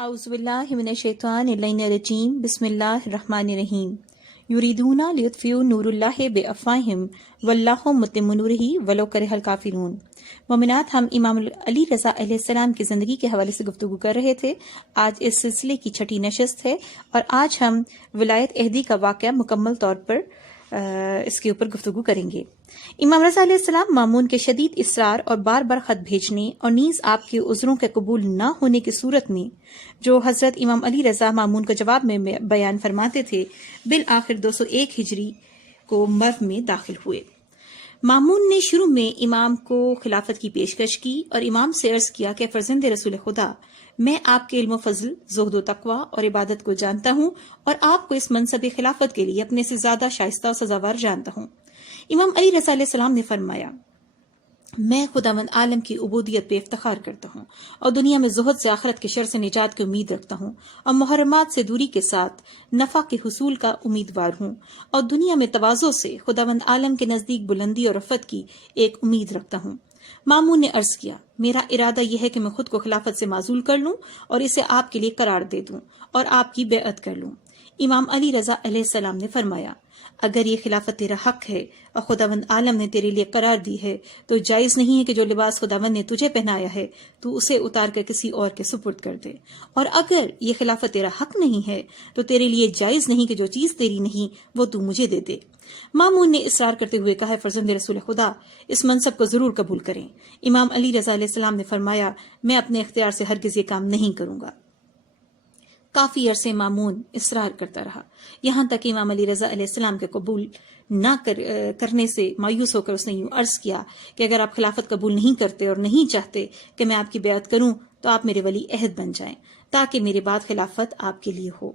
اعوذ باللہ من الشیطان الرجیم بسم اللہ الرحمن الرحیم یریدون لیطفئوا نور اللہ بافواہہم واللہ متم نورہ ولو کرہ الکافرون۔ مومنات، ہم امام علی رضا علیہ السلام کی زندگی کے حوالے سے گفتگو کر رہے تھے۔ آج اس سلسلے کی چھٹی نشست ہے اور آج ہم ولایت عہدی کا واقعہ مکمل طور پر اس کے اوپر گفتگو کریں گے۔ امام رضا علیہ السلام مامون کے شدید اصرار اور بار بار خط بھیجنے اور نیز آپ کے عذروں کے قبول نہ ہونے کی صورت میں جو حضرت امام علی رضا مامون کو جواب میں بیان فرماتے تھے، بالآخر 201 ہجری کو مرو میں داخل ہوئے۔ مامون نے شروع میں امام کو خلافت کی پیشکش کی اور امام سے عرض کیا کہ فرزند رسول خدا، میں آپ کے علم و فضل، زہد و تقوی اور عبادت کو جانتا ہوں اور آپ کو اس منصب خلافت کے لیے اپنے سے زیادہ شائستہ و سزاوار جانتا ہوں۔ امام علی رضا علیہ السلام نے فرمایا، میں خداوند عالم کی عبودیت پہ افتخار کرتا ہوں اور دنیا میں زہد سے آخرت کے شر سے نجات کی امید رکھتا ہوں اور محرمات سے دوری کے ساتھ نفع کے حصول کا امیدوار ہوں اور دنیا میں تواضع سے خداوند عالم کے نزدیک بلندی اور رفعت کی ایک امید رکھتا ہوں۔ مامون نے عرض کیا، میرا ارادہ یہ ہے کہ میں خود کو خلافت سے معزول کر لوں اور اسے آپ کے لیے قرار دے دوں اور آپ کی بیعت کر لوں۔ امام علی رضا علیہ السلام نے فرمایا، اگر یہ خلافت تیرا حق ہے اور خداوند عالم نے تیرے لیے قرار دی ہے تو جائز نہیں ہے کہ جو لباس خداوند نے تجھے پہنایا ہے تو اسے اتار کر کسی اور کے سپرد کر دے، اور اگر یہ خلافت تیرا حق نہیں ہے تو تیرے لیے جائز نہیں کہ جو چیز تیری نہیں وہ تو مجھے دے دے۔ مامون نے اصرار کرتے ہوئے کہا، فرزند رسول خدا، اس منصب کو ضرور قبول کریں۔ امام علی رضا علیہ السلام نے فرمایا، میں اپنے اختیار سے ہرگز یہ کام نہیں کروں گا۔ کافی عرصے مامون اصرار کرتا رہا، یہاں تک امام علی رضا علیہ السلام کے قبول نہ کرنے سے مایوس ہو کر اس نے یوں عرض کیا کہ اگر آپ خلافت قبول نہیں کرتے اور نہیں چاہتے کہ میں آپ کی بیعت کروں تو آپ میرے ولی عہد بن جائیں تاکہ میرے بعد خلافت آپ کے لیے ہو۔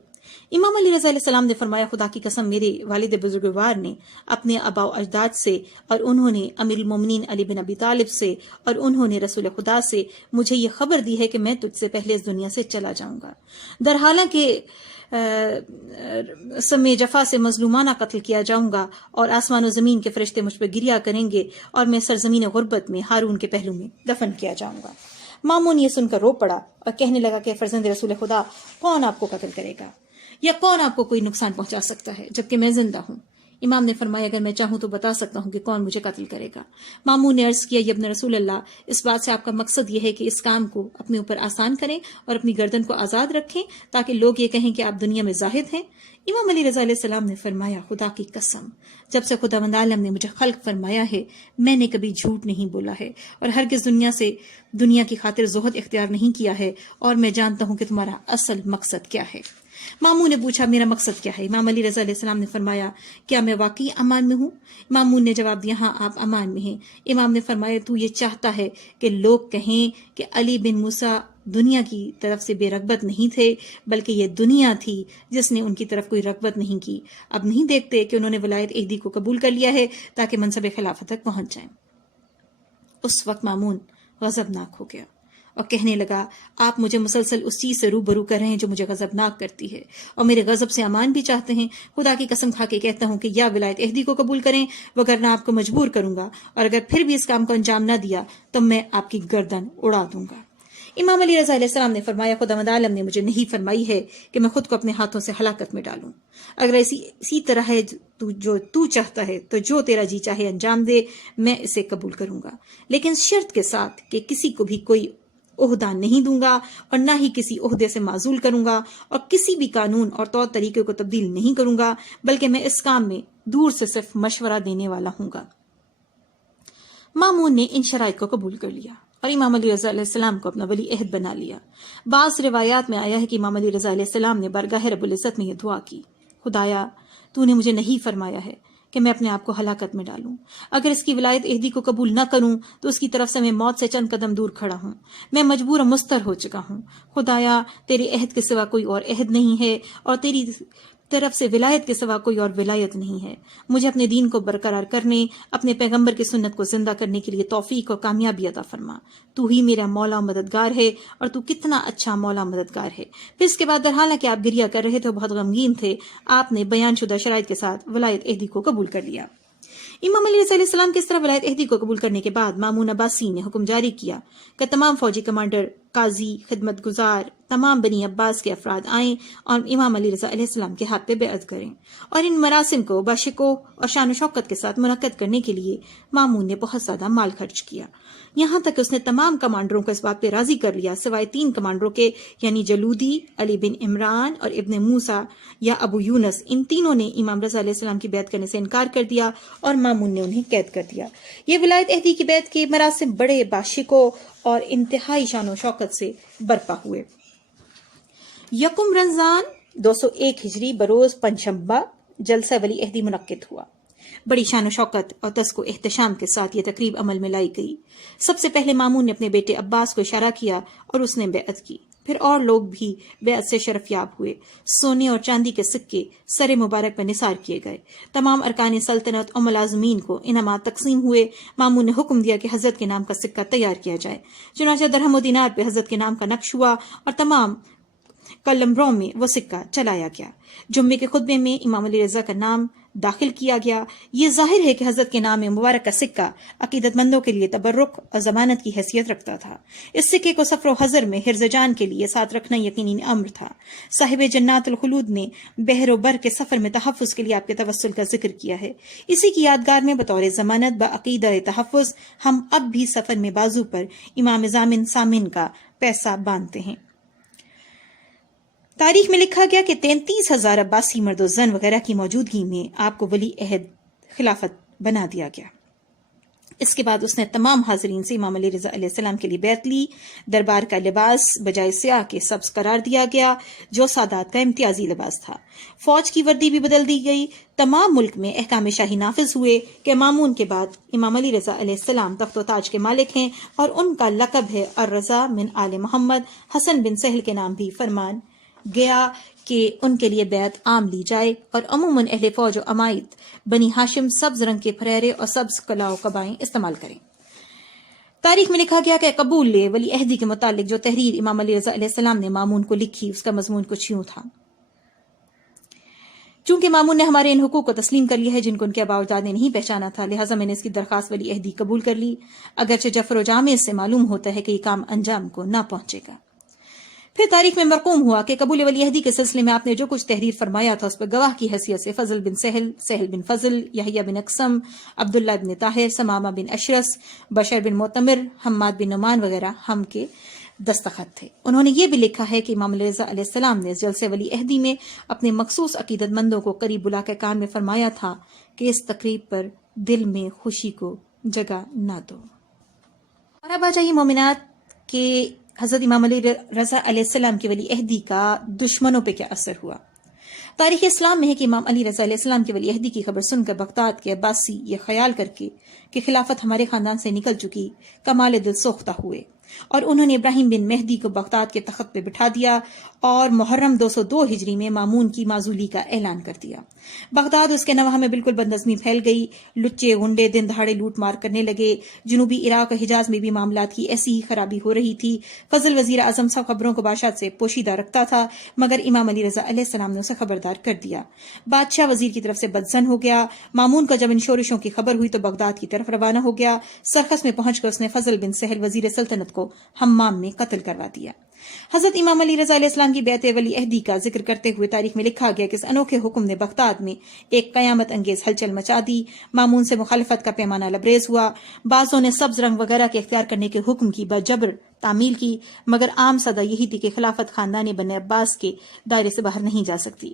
امام علی رضا علیہ السلام نے فرمایا، خدا کی قسم، میرے والد بزرگوار نے اپنے آباء و اجداد سے اور انہوں نے امیر المومنین علی بن ابی طالب سے اور انہوں نے رسول خدا سے مجھے یہ خبر دی ہے کہ میں تجھ سے پہلے اس دنیا سے چلا جاؤں گا، در حالانکہ سمے جفا سے مظلومانہ قتل کیا جاؤں گا اور آسمان و زمین کے فرشتے مجھ پہ گریا کریں گے اور میں سرزمین غربت میں ہارون کے پہلو میں دفن کیا جاؤں گا۔ مامون یہ سن کر رو پڑا اور کہنے لگا کہ فرزند رسول خدا، کون آپ کو قتل کرے گا یا کون آپ کو کوئی نقصان پہنچا سکتا ہے جبکہ میں زندہ ہوں؟ امام نے فرمایا، اگر میں چاہوں تو بتا سکتا ہوں کہ کون مجھے قتل کرے گا۔ مامون نے عرض کیا، یا ابن رسول اللہ، اس بات سے آپ کا مقصد یہ ہے کہ اس کام کو اپنے اوپر آسان کریں اور اپنی گردن کو آزاد رکھیں تاکہ لوگ یہ کہیں کہ آپ دنیا میں زاہد ہیں؟ امام علی رضا علیہ السلام نے فرمایا، خدا کی قسم، جب سے خداوند عالم نے مجھے خلق فرمایا ہے میں نے کبھی جھوٹ نہیں بولا ہے اور ہرگز دنیا کی خاطر زہد اختیار نہیں کیا ہے، اور میں جانتا ہوں کہ تمہارا اصل مقصد کیا ہے۔ مامون نے پوچھا، میرا مقصد کیا ہے؟ امام علی رضا علیہ السلام نے فرمایا، کیا میں واقعی امان میں ہوں؟ مامون نے جواب دیا، ہاں آپ امان میں ہیں۔ امام نے فرمایا، تو یہ چاہتا ہے کہ لوگ کہیں کہ علی بن موسیٰ دنیا کی طرف سے بے رغبت نہیں تھے، بلکہ یہ دنیا تھی جس نے ان کی طرف کوئی رغبت نہیں کی۔ اب نہیں دیکھتے کہ انہوں نے ولایت عہدی کو قبول کر لیا ہے تاکہ منصب خلافت تک پہنچ جائیں۔ اس وقت مامون غضبناک ہو گیا اور کہنے لگا، آپ مجھے مسلسل اس چیز سے روبرو کر رہے ہیں جو مجھے غضبناک کرتی ہے اور میرے غضب سے امان بھی چاہتے ہیں۔ خدا کی قسم کھا کے کہتا ہوں کہ یا ولایت عہدی کو قبول کریں وگرنہ آپ کو مجبور کروں گا، اور اگر پھر بھی اس کام کو انجام نہ دیا تو میں آپ کی گردن اڑا دوں گا۔ امام علی رضا علیہ السلام نے فرمایا، خداوند عالم نے مجھے نہیں فرمائی ہے کہ میں خود کو اپنے ہاتھوں سے ہلاکت میں ڈالوں۔ اگر اسی طرح ہے جو تو چاہتا ہے تو جو تیرا جی چاہے انجام دے، میں اسے قبول کروں گا، لیکن شرط کے ساتھ کہ کسی کو بھی کوئی عہدہ نہیں دوں گا اور نہ ہی کسی عہدے سے معزول کروں گا اور کسی بھی قانون اور طور طریقے کو تبدیل نہیں کروں گا، بلکہ میں اس کام میں دور سے صرف مشورہ دینے والا ہوں گا۔ مامون نے ان شرائط کو قبول کر لیا اور امام علی رضا علیہ السلام کو اپنا ولی عہد بنا لیا۔ بعض روایات میں آیا ہے کہ امام علی رضا علیہ السلام نے بارگاہ رب العزت میں یہ دعا کی، خدایا، تو نے مجھے نہیں فرمایا ہے کہ میں اپنے آپ کو ہلاکت میں ڈالوں۔ اگر اس کی ولایت عہدی کو قبول نہ کروں تو اس کی طرف سے میں موت سے چند قدم دور کھڑا ہوں۔ میں مجبور و مضطر ہو چکا ہوں۔ خدایا، تیرے عہد کے سوا کوئی اور عہد نہیں ہے اور تیری طرف سے ولایت کے سوا کوئی اور ولایت نہیں ہے۔ مجھے اپنے دین کو برقرار کرنے، اپنے پیغمبر کی سنت کو زندہ کرنے کے لیے توفیق اور کامیابی عطا فرما۔ تو ہی میرا مولا و مددگار ہے اور تو کتنا اچھا مولا و مددگار ہے۔ پھر اس کے بعد درحالہ کہ آپ گریہ کر رہے تھے اور بہت غمگین تھے، آپ نے بیان شدہ شرائط کے ساتھ ولایت عہدی کو قبول کر لیا۔ امام علی علیہ السلام کے اس طرح ولایت عہدی کو قبول کرنے کے بعد مامون عباسی نے حکم جاری کیا کہ تمام فوجی کمانڈر، قاضی، خدمت گزار، تمام بنی عباس کے افراد آئیں اور امام علی رضا علیہ السلام کے ہاتھ پہ بیعت کریں، اور ان مراسم کو باشکوہ اور شان و شوکت کے ساتھ منعقد کرنے کے لیے مامون نے بہت زیادہ مال خرچ کیا، یہاں تک کہ اس نے تمام کمانڈروں کو اس بات پہ راضی کر لیا سوائے 3 کمانڈروں کے، یعنی جلودی، علی بن عمران اور ابن موسیٰ یا ابو یونس۔ ان تینوں نے امام رضا علیہ السلام کی بیعت کرنے سے انکار کر دیا اور مامون نے انہیں قید کر دیا۔ یہ ولایت عہدی کی بیعت کے مراسم بڑے باشکوہ اور انتہائی شان و شوکت سے برپا ہوئے۔ یکم رمضان 201 ہجری بروز پنجشنبہ جلسہ ولی عہدی منعقد ہوا۔ بڑی شان و شوکت اور تزک و احتشام کے ساتھ یہ تقریب عمل میں لائی گئی۔ سب سے پہلے مامون نے اپنے بیٹے عباس کو اشارہ کیا اور اس نے بیعت کی، پھر اور لوگ بھی بیعت سے شرف یاب ہوئے۔ سونے اور چاندی کے سکے سر مبارک پر نثار کیے گئے، تمام ارکان سلطنت اور ملازمین کو انعامات تقسیم ہوئے۔ مامون نے حکم دیا کہ حضرت کے نام کا سکہ تیار کیا جائے، چنانچہ درہم و دینار پہ حضرت کے نام کا نقش ہوا اور تمام قلمروں میں وہ سکہ چلایا گیا۔ جمعے کے خطبے میں امام علی رضا کا نام داخل کیا گیا۔ یہ ظاہر ہے کہ حضرت کے نام مبارک کا سکہ عقیدت مندوں کے لیے تبرک اور ضمانت کی حیثیت رکھتا تھا۔ اس سکے کو سفر و حضر میں حرز جان کے لیے ساتھ رکھنا یقینی امر تھا۔ صاحب جنات الخلود نے بحر و بر کے سفر میں تحفظ کے لیے آپ کے توسل کا ذکر کیا ہے۔ اسی کی یادگار میں بطور ضمانت بعقیدہ تحفظ ہم اب بھی سفر میں بازو پر امام ضامن سامن کا پیسہ باندھتے ہیں۔ تاریخ میں لکھا گیا کہ 33,000 عباسی مرد و زن وغیرہ کی موجودگی میں آپ کو ولی عہد خلافت بنا دیا گیا۔ اس کے بعد اس نے تمام حاضرین سے امام علی رضا علیہ السلام کے لیے بیعت لی۔ دربار کا لباس بجائے سیاہ کے سبز قرار دیا گیا، جو سادات کا امتیازی لباس تھا۔ فوج کی وردی بھی بدل دی گئی۔ تمام ملک میں احکام شاہی نافذ ہوئے کہ مامون کے بعد امام علی رضا علیہ السلام تخت و تاج کے مالک ہیں، اور ان کا لقب ہے الرضا من آل محمد۔ حسن بن سہل کے نام بھی فرمان گیا کہ ان کے لیے بیعت عام لی جائے، اور عموماً اہل فوج و عمائد بنی ہاشم سبز رنگ کے پھریرے اور سبز قلعہ و قبائیں استعمال کریں۔ تاریخ میں لکھا گیا کہ قبول ولی عہدی کے متعلق جو تحریر امام علی رضا علیہ السلام نے مامون کو لکھی، اس کا مضمون کچھ یوں تھا: چونکہ مامون نے ہمارے ان حقوق کو تسلیم کر لیا ہے جن کو ان کے آباء و اجداد نے نہیں پہچانا تھا، لہٰذا میں نے اس کی درخواست ولی عہدی قبول کر لی، اگرچہ جفر و جامع سے معلوم ہوتا ہے کہ یہ کام انجام کو نہ پہنچے گا۔ پھر تاریخ میں مرقوم ہوا کہ قبول ولی عہدی کے سلسلے میں آپ نے جو کچھ تحریر فرمایا تھا اس پر گواہ کی حیثیت سے فضل بن سہل، سہل بن فضل، یحییٰ بن اقسم، عبداللہ بن طاہر، سمامہ بن اشرس، بشر بن معتمر، حماد بن نعمان وغیرہ ہم کے دستخط تھے۔ انہوں نے یہ بھی لکھا ہے کہ امام علیہ رضا علیہ السلام نے اس جلسے ولی عہدی میں اپنے مخصوص عقیدت مندوں کو قریب بلا کے کان میں فرمایا تھا کہ اس تقریب پر دل میں خوشی کو جگہ نہ دو۔ اور اب آ جائیے مومنات کہ حضرت امام علی رضا علیہ السلام کی ولی عہدی کا دشمنوں پہ کیا اثر ہوا۔ تاریخ اسلام میں ہے کہ امام علی رضا علیہ السلام کی ولی عہدی کی خبر سن کر بغداد کے عباسی یہ خیال کر کے کہ خلافت ہمارے خاندان سے نکل چکی، کمال دل سوختہ ہوئے، اور انہوں نے ابراہیم بن مہدی کو بغداد کے تخت پہ بٹھا دیا اور محرم 202 ہجری میں مامون کی معزولی کا اعلان کر دیا۔ بغداد اس کے نواح میں بالکل بدنظمی پھیل گئی، لچے گنڈے دن دہاڑے لوٹ مار کرنے لگے۔ جنوبی عراق اور حجاز میں بھی معاملات کی ایسی ہی خرابی ہو رہی تھی۔ فضل وزیر اعظم سب خبروں کو بادشاہ سے پوشیدہ رکھتا تھا، مگر امام علی رضا علیہ السلام نے اسے خبردار کر دیا۔ بادشاہ وزیر کی طرف سے بدظن ہو گیا۔ مامون کا جب ان شورشوں کی خبر ہوئی تو بغداد کی طرف روانہ ہو گیا۔ سرخس میں پہنچ کر اس نے فضل بن سہل وزیر سلطنت کو حمام میں قتل کروا دیا۔ حضرت امام علی رضا علیہ السلام کی بیعت ولی عہدی کا ذکر کرتے ہوئے تاریخ میں لکھا گیا کہ اس انوکھے حکم نے بغداد میں ایک قیامت انگیز ہلچل مچا دی۔ مامون سے مخالفت کا پیمانہ لبریز ہوا۔ بعضوں نے سبز رنگ وغیرہ کے اختیار کرنے کے حکم کی بجبر تعمیل کی، مگر عام صدا یہی تھی کہ خلافت خاندان بنی عباس کے دائرے سے باہر نہیں جا سکتی۔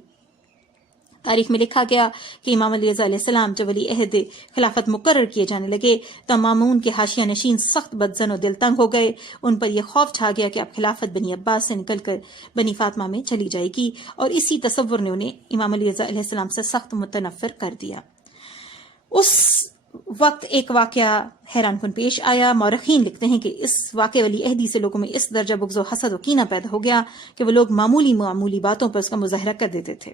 تاریخ میں لکھا گیا کہ امام علی رضا علیہ السلام جب ولی عہد خلافت مقرر کیے جانے لگے تو مامون کے حاشیہ نشین سخت بدظن و دل تنگ ہو گئے۔ ان پر یہ خوف چھا گیا کہ اب خلافت بنی عباس سے نکل کر بنی فاطمہ میں چلی جائے گی، اور اسی تصور نے انہیں امام علی رضا علیہ السلام سے سخت متنفر کر دیا۔ اس وقت ایک واقعہ حیران کن پیش آیا۔ مورخین لکھتے ہیں کہ اس واقع ولی عہدی سے لوگوں میں اس درجہ بغض و حسد و کینہ پیدا ہو گیا کہ وہ لوگ معمولی باتوں پر اس کا مظاہرہ کر دیتے تھے۔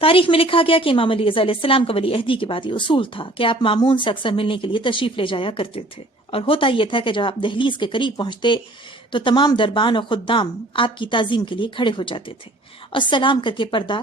تاریخ میں لکھا گیا کہ امام علی رضا علیہ السلام کا ولی عہدی کے بعد یہ اصول تھا کہ آپ مامون سے اکثر ملنے کے لیے تشریف لے جایا کرتے تھے، اور ہوتا یہ تھا کہ جب آپ دہلیز کے قریب پہنچتے تو تمام دربان اور خدام آپ کی تعظیم کے لیے کھڑے ہو جاتے تھے اور سلام کر کے پردہ